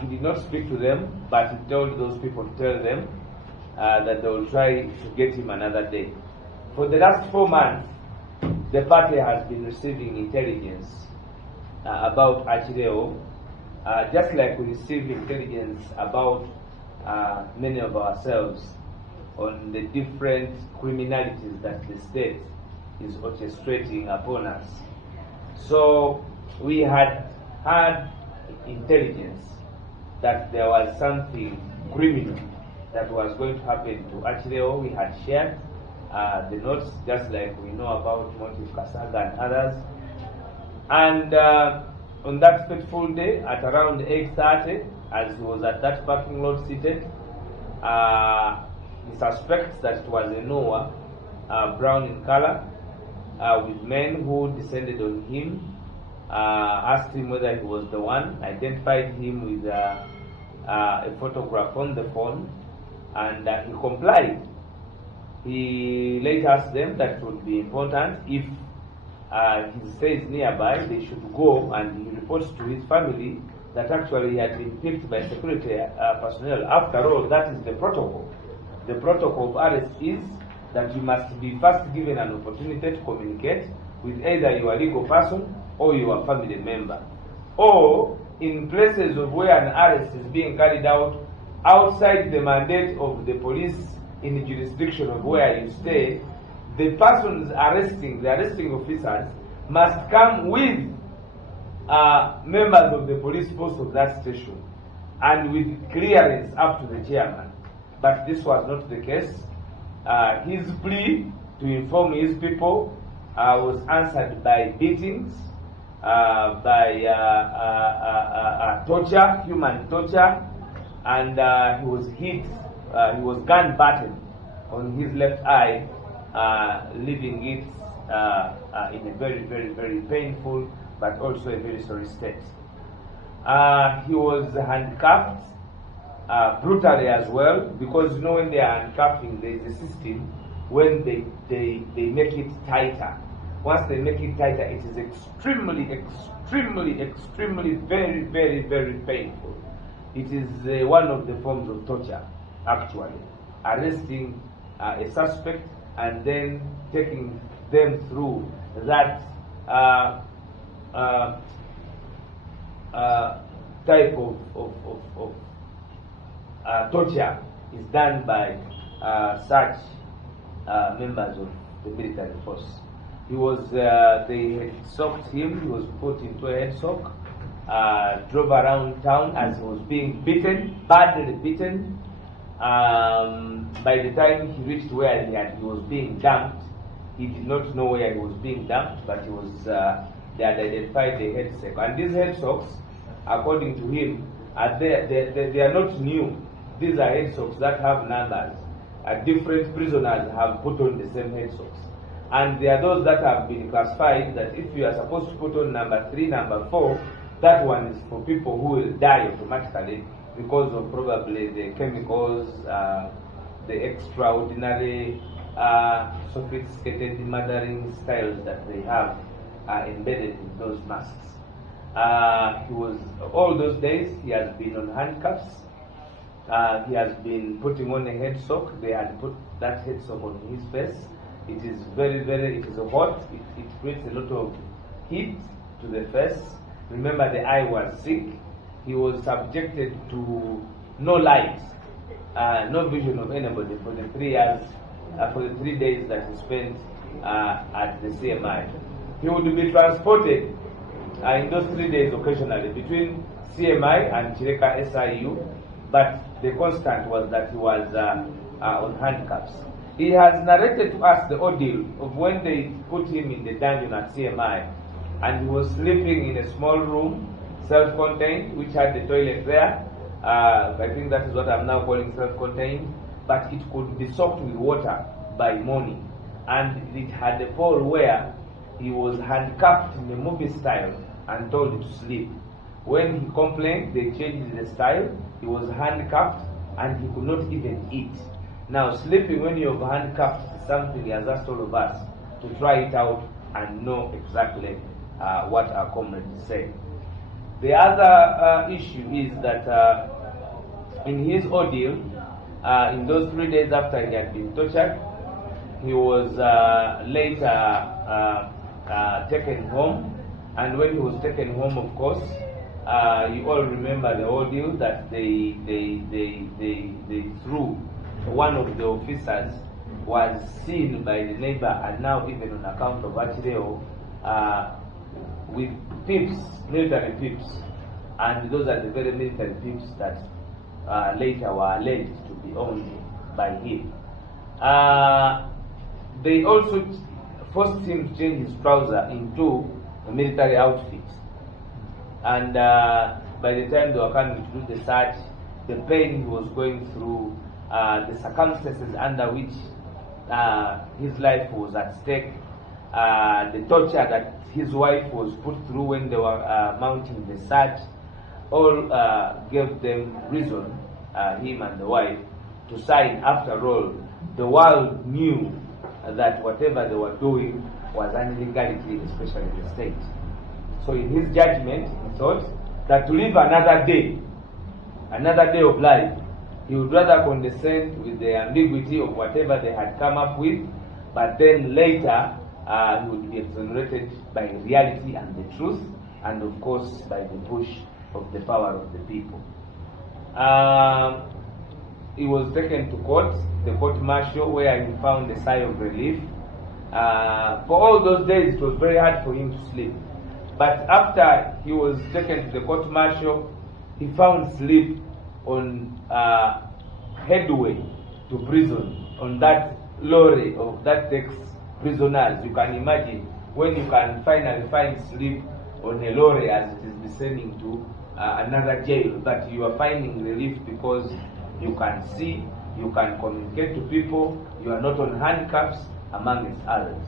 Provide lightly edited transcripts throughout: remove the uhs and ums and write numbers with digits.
He did not speak to them, but he told those people to tell them that they will try to get him another day. For the last 4 months, the party has been receiving intelligence about Achileo, just like we receive intelligence about many of ourselves on the different criminalities that the state is orchestrating upon us. So we had intelligence that there was something criminal that was going to happen to Achileo. We had shared the notes, just like we know about Motive Kasaga and others. And on that fateful day, at around 8:30, as he was at that parking lot seated, he suspects that it was a Noah, brown in color, with men who descended on him, asked him whether he was the one, identified him with a photograph on the phone, and he complied. He later asked them that it would be important if he stays nearby, they should go, and he reports to his family that actually he had been picked by security personnel. After all, that is the protocol. The protocol of arrest is that you must be first given an opportunity to communicate with either your legal person or your family member. Or in places of where an arrest is being carried out outside the mandate of the police in the jurisdiction of where you stay, the persons arresting, the arresting officers, must come with members of the police force of that station and with clearance up to the chairman. But this was not the case. His plea to inform his people was answered by beatings, by torture, human torture, and he was hit, he was gun battered on his left eye, leaving it in a very, very, very painful but also a very sorry state. He was handcuffed brutally as well, because you know when they are handcuffing, there is a system when they make it tighter. Once they make it tighter, it is extremely, very, very, very painful. It is one of the forms of torture, actually. Arresting a suspect and then taking them through that type of torture is done by such members of the military force. He was, they had socked him, he was put into a head sock, drove around town as he was being beaten, badly beaten. By the time he reached where he was being dumped, he did not know where he was being dumped, but he was, they had identified the head sock. And these head socks, according to him, they are not new. These are head socks that have numbers. Different prisoners have put on the same head socks. And there are those that have been classified that if you are supposed to put on number 3, number 4, that one is for people who will die automatically because of probably the chemicals, the extraordinary sophisticated murdering styles that they have embedded in those masks. He was, all those days, he has been on handcuffs. He has been putting on a head sock. They had put that head sock on his face. It is very, very, it is hot. It creates a lot of heat to the face. Remember, the eye was sick. He was subjected to no light, no vision of anybody for the 3 years, for the 3 days that he spent at the CMI. He would be transported in those 3 days occasionally between CMI and Chireka SIU, but the constant was that he was on handcuffs. He has narrated to us the ordeal of when they put him in the dungeon at CMI, and he was sleeping in a small room, self-contained, which had the toilet there. I think that is what I'm now calling self-contained, but it could be soaked with water by morning. And it had a pole where he was handcuffed in a movie style and told to sleep. When he complained, they changed the style. He was handcuffed and he could not even eat. Now, sleeping when you're handcuffed is something he has asked all of us to try it out and know exactly what our comrades say. The other issue is that in his ordeal, in those 3 days after he had been tortured, he was later taken home. And when he was taken home, of course, you all remember the ordeal that they threw. One of the officers was seen by the neighbor, and now even on account of Achileo, with pips, military pips, and those are the very military pips that later were alleged to be owned by him. They also forced him to change his trouser into a military outfit, and by the time they were coming to do the search, the pain he was going through, the circumstances under which his life was at stake, the torture that his wife was put through when they were mounting the search, all gave them reason, him and the wife, to sign. After all, the world knew that whatever they were doing was an illegality, especially in the state. So in his judgment, he thought that to live another day of life, he would rather condescend with the ambiguity of whatever they had come up with, but then later he would be exonerated by reality and the truth, and of course by the push of the power of the people. He was taken to court, the court-martial, where he found a sigh of relief. For all those days, it was very hard for him to sleep. But after he was taken to the court-martial, he found sleep on headway to prison, on that lorry that takes prisoners. You can imagine when you can finally find sleep on a lorry as it is descending to another jail, but you are finding relief because you can see, you can communicate to people, you are not on handcuffs, among others.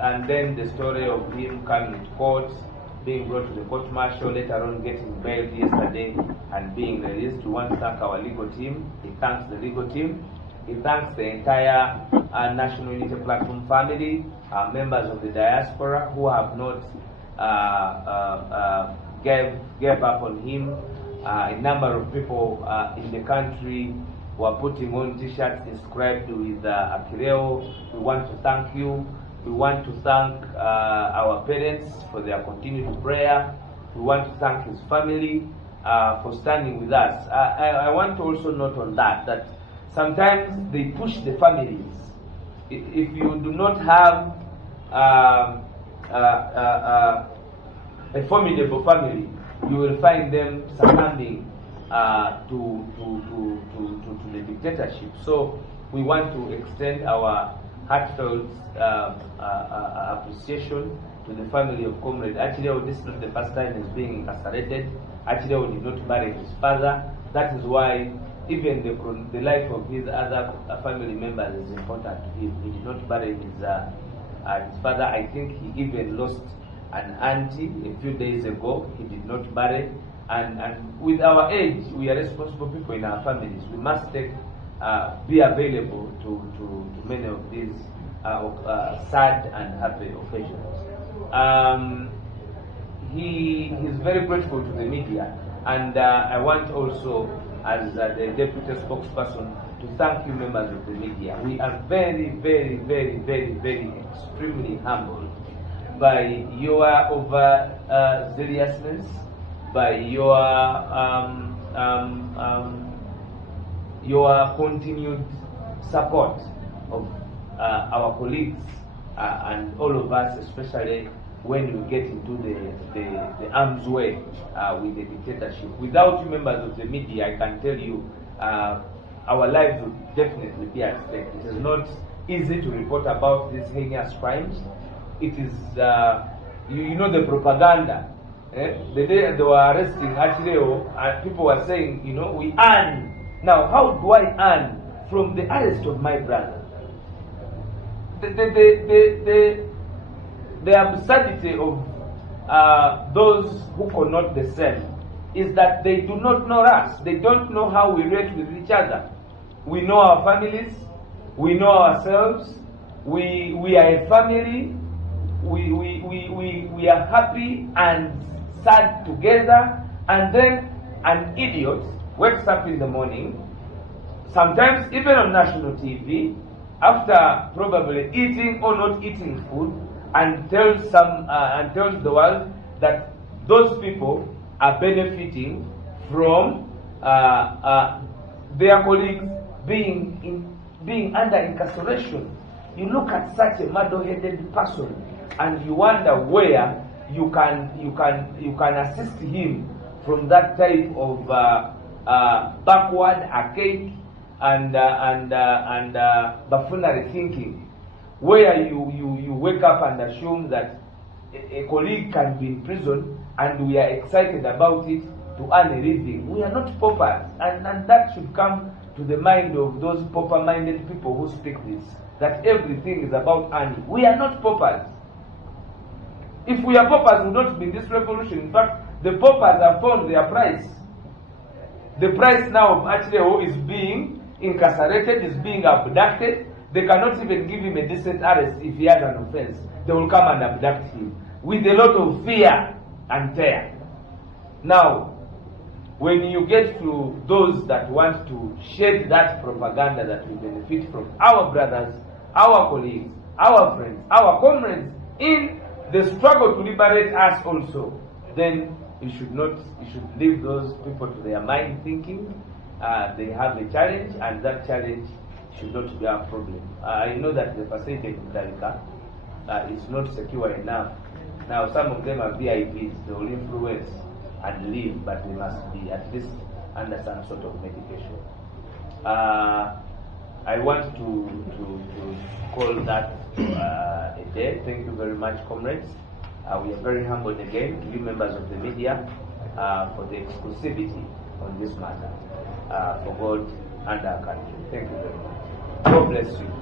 And then the story of him coming to court, being brought to the court-martial, later on getting bailed yesterday and being released. We want to thank our legal team. He thanks the legal team. He thanks the entire National Unity Platform family, members of the diaspora who have not gave up on him. A number of people in the country were putting on t-shirts inscribed with Achileo. We want to thank you. We want to thank our parents for their continued prayer. We want to thank his family for standing with us. I want to also note on that sometimes they push the families. If you do not have a formidable family, you will find them succumbing to the dictatorship. So we want to extend our heartfelt appreciation to the family of Comrade Achileo. This is not the first time he's being incarcerated. Achileo did not bury his father. That is why even the life of his other family members is important to him. He did not bury his father. I think he even lost an auntie a few days ago. He did not bury. And with our age, we are responsible people in our families. We must be available to many of these sad and happy occasions. He is very grateful to the media, and I want also, as the deputy spokesperson, to thank you, members of the media. We are very, very, very, very, very extremely humbled by your seriousness, by your continued support of our colleagues and all of us, especially when we get into the arms way with the dictatorship. Without you, members of the media, I can tell you our lives would definitely be at stake. It is not easy to report about these heinous crimes. It is, you know, the propaganda. The day they were arresting Achileo, people were saying, you know, we earn. Now, how do I earn from the arrest of my brother? The absurdity of those who connote the same is that they do not know us. They don't know how we relate with each other. We know our families. We know ourselves. We are a family. We are happy and sad together, and then an idiot wakes up in the morning, sometimes even on national TV, after probably eating or not eating food, and tells the world that those people are benefiting from their colleagues being under incarceration. You look at such a muddle-headed person, and you wonder where you can assist him from that type of backward, archaic, and buffoonery thinking, where you wake up and assume that a colleague can be in prison and we are excited about it to earn a living. We are not paupers, and that should come to the mind of those pauper-minded people who speak this, that everything is about earning. We are not paupers. If we are paupers, we would not be in this revolution. In fact, the paupers have found their price. The price now of Achileo is being incarcerated, is being abducted. They cannot even give him a decent arrest if he has an offense. They will come and abduct him with a lot of fear and terror. Now, when you get to those that want to shed that propaganda that we benefit from, our brothers, our colleagues, our friends, our comrades in the struggle to liberate us also, then you should leave those people to their mind thinking they have a challenge, and that challenge should not be a problem. I know that the facility in Dalika is not secure enough. Now, some of them are VIPs, they will influence and leave, but they must be at least under some sort of medication. I want to call that a day. Thank you very much, comrades. We are very humbled again to you members of the media for the exclusivity on this matter for God and our country. Thank you very much. God bless you.